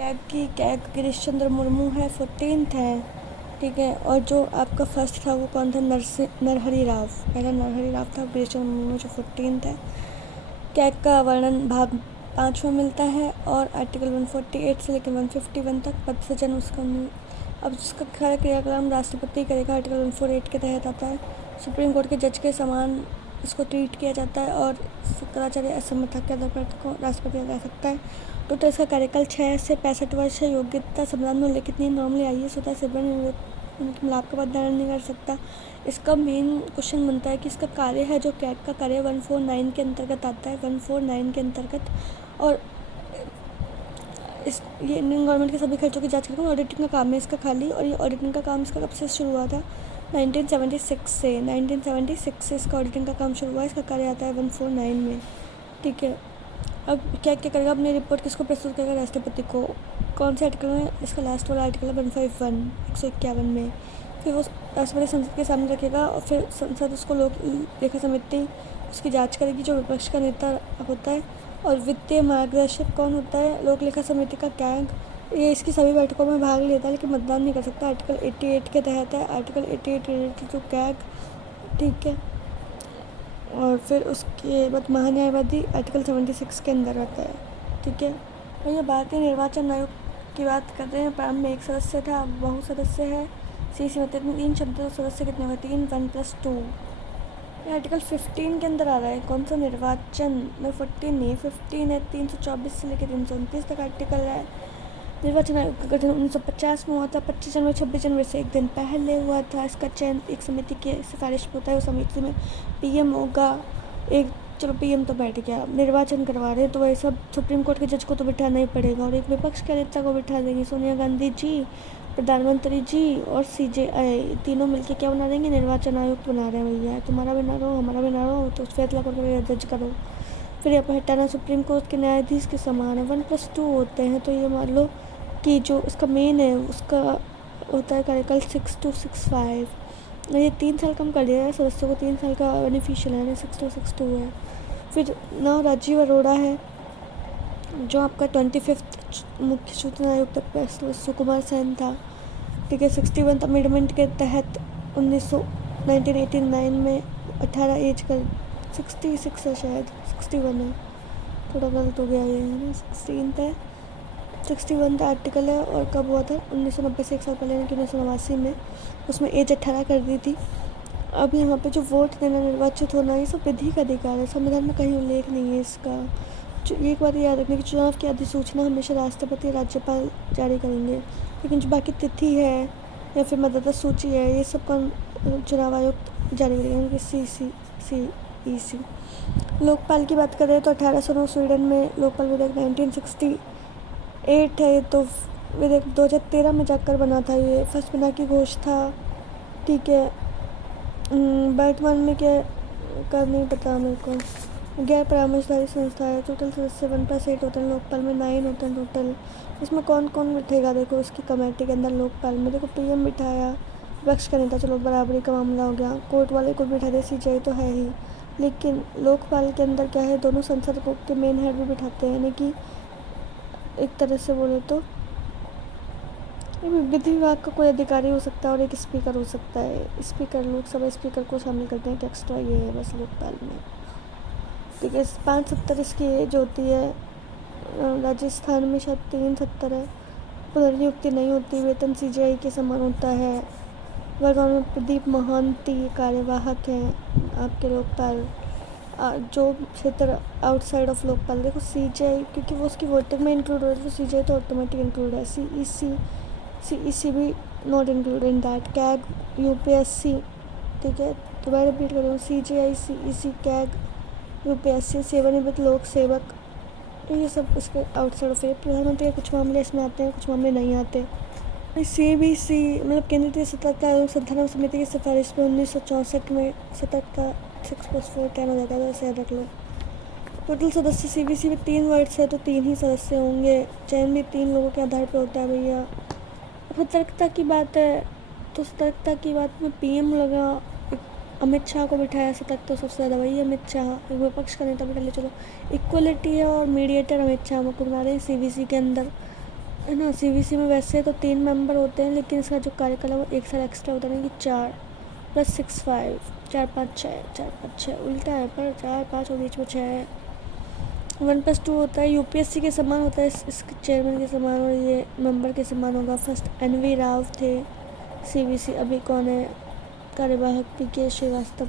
CAG Girish Chandra Murmu है, 14th है, ठीक है। और जो आपका फर्स्ट था वो कौन था? नरहरि राव, पहला नरहरि राव था, गिरीश चंद्र मुर्मू जो 14th है। कैग का वर्णन भाग 5 में मिलता है और आर्टिकल 148 से लेकर 151 तक पद से जन्म उसका अब उसका खरा क्रियाकलाप राष्ट्रपति करेगा, आर्टिकल 148 के तहत आता है। सुप्रीम कोर्ट के जज के समान इसको ट्रीट किया जाता है और शुक्राचार्य असमर्थता के आधार पर को राष्ट्रपति लगा सकता है। टोटल इसका कार्यकाल 6 से 65 वर्ष है। योग्यता संविधान में उल्लिखित नहीं, नॉर्मली IAS होता है, सिविल लाभ का पद धारण नहीं कर सकता। इसका मेन क्वेश्चन बनता है कि इसका कार्य है जो कैग का कार्य 149 के अंतर्गत आता है, 149 के अंतर्गत। और ये इंडियन गवर्नमेंट के सभी खर्चों की जांच करके ऑडिटिंग का काम है इसका खाली। और ये ऑडिटिंग का काम इसका कब से शुरू हुआ था? 1976 से इसका ऑडिटिंग का काम शुरू हुआ है। इसका कार्य आता है 149 में, ठीक है। अब क्या क्या करेगा? अपनी रिपोर्ट किसको प्रस्तुत करेगा? राष्ट्रपति को। कौन से आर्टिकल में? इसका लास्ट वाला आर्टिकल है 151, 151 में। फिर वो राष्ट्रपति संसद के सामने रखेगा और फिर संसद उसको लोक लेखा समिति उसकी जांच करेगी, जो विपक्ष का नेता होता है। और वित्तीय मार्गदर्शक कौन होता है? लोक लेखा समिति का कैग। ये इसकी सभी बैठकों में भाग लेता है लेकिन मतदान नहीं कर सकता, आर्टिकल 88 के तहत है, आर्टिकल 88 रिलेटेड टू कैग, ठीक है। और फिर उसके बाद महान्यायवादी आर्टिकल 76 के अंदर आता है, ठीक है। और ये भारतीय निर्वाचन आयोग की बात करते हैं। प्रारंभ में 1 सदस्य था, अब बहु सदस्य है। CC में 3 शब्द, सदस्य कितने हुए? 3, 1+2। ये आर्टिकल 15 के अंदर आ रहा है। कौन सा? निर्वाचन में 14 नहीं, 15 है। 324 से लेकर 329 तक आर्टिकल है। निर्वाचन आयोग का गठन 1950 में हुआ था, 25 जनवरी 26 जनवरी से एक दिन पहले हुआ था। इसका चयन एक समिति की सिफारिश पर होता है। उस समिति में PM होगा एक। चलो PM तो बैठ गया, निर्वाचन करवा रहे हैं तो वही सब सुप्रीम कोर्ट के जज को तो बिठाना ही पड़ेगा और एक विपक्ष के नेता को बिठा देंगे, सोनिया गांधी जी, प्रधानमंत्री जी और CJI, तीनों मिलके क्या बना देंगे? निर्वाचन आयोग बना रहे हैं भैया। तुम्हारा भी ना रहो, हमारा भी ना रहो, तो फैसला करके जज करो। फिर यहाँ पर हटाना सुप्रीम कोर्ट के न्यायाधीश के समान है। 1+2 होते हैं। तो ये मान लो कि जो इसका मेन है उसका होता है कार्यकाल 6 to 65। ये 3 साल कम कर दिया है सदस्यों को, 3 साल का बेनिफिशियल है, 6 to 62 है। फिर ना राजीव अरोड़ा है जो आपका 25th मुख्य सूचना आयुक्त तक सुकुमार सेन था, ठीक है। 61 अमेंडमेंट के तहत 1989 में 18 एज कर 66 है, शायद 61 है, थोड़ा गलत हो गया ये है ना, 16 है, 61 आर्टिकल है। और कब हुआ था? 1990 से 1 साल पहले, यानी कि 1989 में उसमें एज 18 कर दी थी। अब यहाँ पे जो वोट देना, निर्वाचित होना, ये सब विधि का अधिकार है, संविधान में कहीं उल्लेख नहीं है इसका। एक बात याद रखने की, चुनाव की अधिसूचना हमेशा राष्ट्रपति राज्यपाल जारी करेंगे, लेकिन जो बाकी तिथि है या फिर मतदाता सूची है ये सब कौन? चुनाव आयोग जारी करेंगे, CEC। लोकपाल की बात करें तो 1809 स्वीडन में लोकपाल विधेयक 1968 है, तो विधेयक 2013 में जाकर बना था। ये फर्स्ट बिना की घोष था, ठीक है। वर्तमान में क्या कर नहीं पता मेरे को। गैर परामर्शधारी संस्था है। टोटल सदस्य 1+8 होते हैं, लोकपाल में 9 होते हैं टोटल। इसमें कौन कौन बैठेगा? देखो उसकी कमेटी के अंदर लोकपाल में देखो PM बिठाया, विपक्ष का नेता, चलो बराबरी का मामला हो गया, कोर्ट वाले को बिठा दे, CJI तो है ही। लेकिन लोकपाल के अंदर क्या है? दोनों संसद को के मेन हेड भी बिठाते हैं, यानी कि एक तरह से बोले तो विधि विभाग का कोई अधिकारी हो सकता है और एक स्पीकर हो सकता है। स्पीकर, लोकसभा स्पीकर को शामिल करते हैं, टेक्स्ट ये है बस लोकपाल में, ठीक है। 570 इसकी एज होती है। राजस्थान में शायद 370 है। पुनर्नियुक्ति नहीं होती, वेतन CJI के समान होता है। वर्तमान में प्रदीप मोहंती कार्यवाहक हैं आपके लोकपाल। जो क्षेत्र आउटसाइड ऑफ लोकपाल, देखो CJI क्योंकि वो उसकी वोटिंग में इंक्लूड हो रहा है तो CJI तो ऑटोमेटिक इंक्लूड है। CEC भी not include in that. CAG, UPSC, ठीक है। तो मैं रिपीट कर रही हूँ, CJI, CEC, कैग, UPSC, सेवानिवृत्त लोक सेवक, ये सब इसके आउटसाइड ऑफ है। प्रधानमंत्री के कुछ मामले इसमें आते हैं, कुछ मामले नहीं आते। CBC मतलब केंद्रीय सतर्कता एवं संधारण समिति की सिफारिश में 1964 में सतर्कता 6+4 10 हो जाता है, वैसे याद रख लो। टोटल सदस्य CBC में 3 वर्ड्स है तो 3 ही सदस्य होंगे। चयन भी 3 लोगों के आधार पर होता है भैया। सतर्कता की बात है तो सतर्कता की बात में PM लगा, अमित शाह को बिठाया सतर्क तो सबसे ज़्यादा वही अमित शाह, एक विपक्ष का नेता बिठा ले। चलो इक्वलिटी है और मीडिएटर अमित शाह को बना रहे हैं CBC के अंदर। है ना। सीवीसी में वैसे तो 3 मेंबर होते हैं, लेकिन इसका जो कार्यकाल है वो 1 साल एक्स्ट्रा होता है ना, कि 4 + 6 5 4 5 6 4 5 6 उल्टा है, पर 4 5 और बीच में 6 है। 1+2 होता है, यूपीएससी के समान होता है, इसके चेयरमैन के समान और ये मेंबर के समान होगा। फर्स्ट एनवी राव थे सीवीसी, अभी कौन है कार्यवाहक? पीके श्रीवास्तव।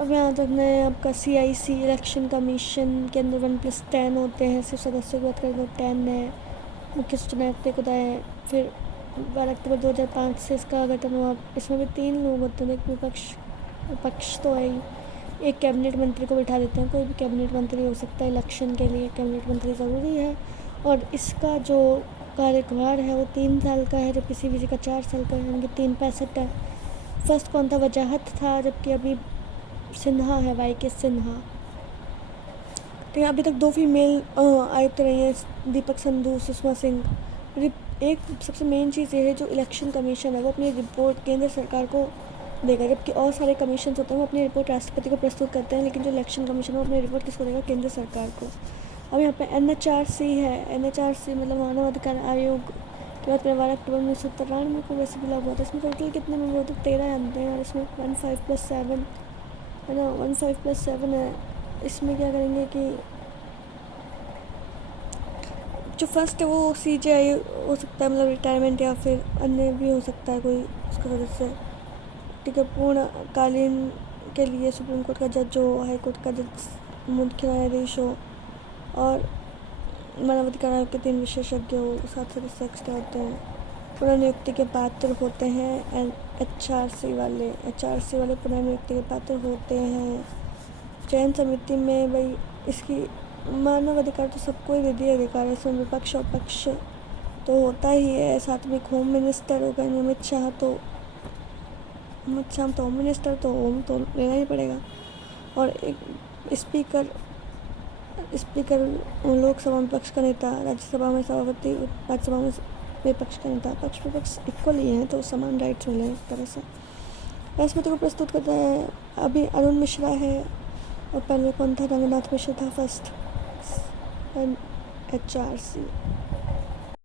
अब यहाँ तक मैं आपका सीआईसी इलेक्शन कमीशन के अंदर 1+10 होते हैं, सिर्फ सदस्यों की बात करें तो 10 है। मुख्य सूचना आयुक्त एक होता है। फिर 12 अक्टूबर 2005 से इसका गठन हुआ। इसमें भी 3 लोग होते हैं, एक विपक्ष तो है ही, एक कैबिनेट मंत्री को बिठा देते हैं, कोई भी कैबिनेट मंत्री हो सकता है। इलेक्शन के लिए कैबिनेट मंत्री ज़रूरी है, और इसका जो कार्यकाल है वो 3 साल का है, जबकि सीवीसी का 4 साल का है, यानी कि 365 है। फर्स्ट कौन था? वजाहत था, जबकि अभी सिन्हा है, YK सिन्हा। तो अभी तक 2 फीमेल आयुक्त रही हैं, दीपक संधू, सुषमा सिंह। एक सबसे मेन चीज़ ये है, जो इलेक्शन कमीशन है वो अपनी रिपोर्ट केंद्र सरकार को देगा, जबकि और सारे कमीशन होते हैं वो अपनी रिपोर्ट राष्ट्रपति को प्रस्तुत करते हैं, लेकिन जो इलेक्शन कमीशन है वो अपनी रिपोर्ट किसको देगा? केंद्र सरकार को। अब यहाँ पे NHRC है। NHRC मतलब मानव अधिकार आयोग के बाद 12 अक्टूबर 1993 को वैसे भी लागू हुआ था। इसमें टोटल कितने मेंबर होते हैं? 13 जानते हैं, और इसमें 15+7 है ना, 15+7 है। इसमें क्या करेंगे कि जो फर्स्ट है वो CJI हो सकता है, मतलब रिटायरमेंट, या फिर अन्य भी हो सकता है कोई उसका सदस्य। ठीक है। पूर्णकालीन के लिए सुप्रीम कोर्ट का जज हो, हाई कोर्ट का जज, मुख्य न्यायाधीश हो, और मानवाधिकार आयोग के 3 विशेषज्ञ हो, 7 सदस्य एक्स्ट्रा होते हैं। पुनर्नियुक्ति के पात्र होते हैं HRC वाले पुनर्नियुक्ति के पात्र होते हैं। चयन समिति में भाई इसकी मानव अधिकार तो सबको ही दे दिया अधिकार है, इसमें विपक्ष और पक्ष तो होता ही है। साथ में होम मिनिस्टर होगा, अमित शाह तो होम मिनिस्टर तो होम तो लेना ही पड़ेगा। और एक स्पीकर लोकसभा में पक्ष का नेता, राज्यसभा में सभापति, राज्यसभा में विपक्ष का नेता। पक्ष विपक्ष इक्वल ही हैं, तो समान राइट्स मिले एक तरह से। राष्ट्रपति को प्रस्तुत करता है। अभी अरुण मिश्रा है, और पहले कौन था? रंगनाथ मिश्रा था फर्स्ट HRC।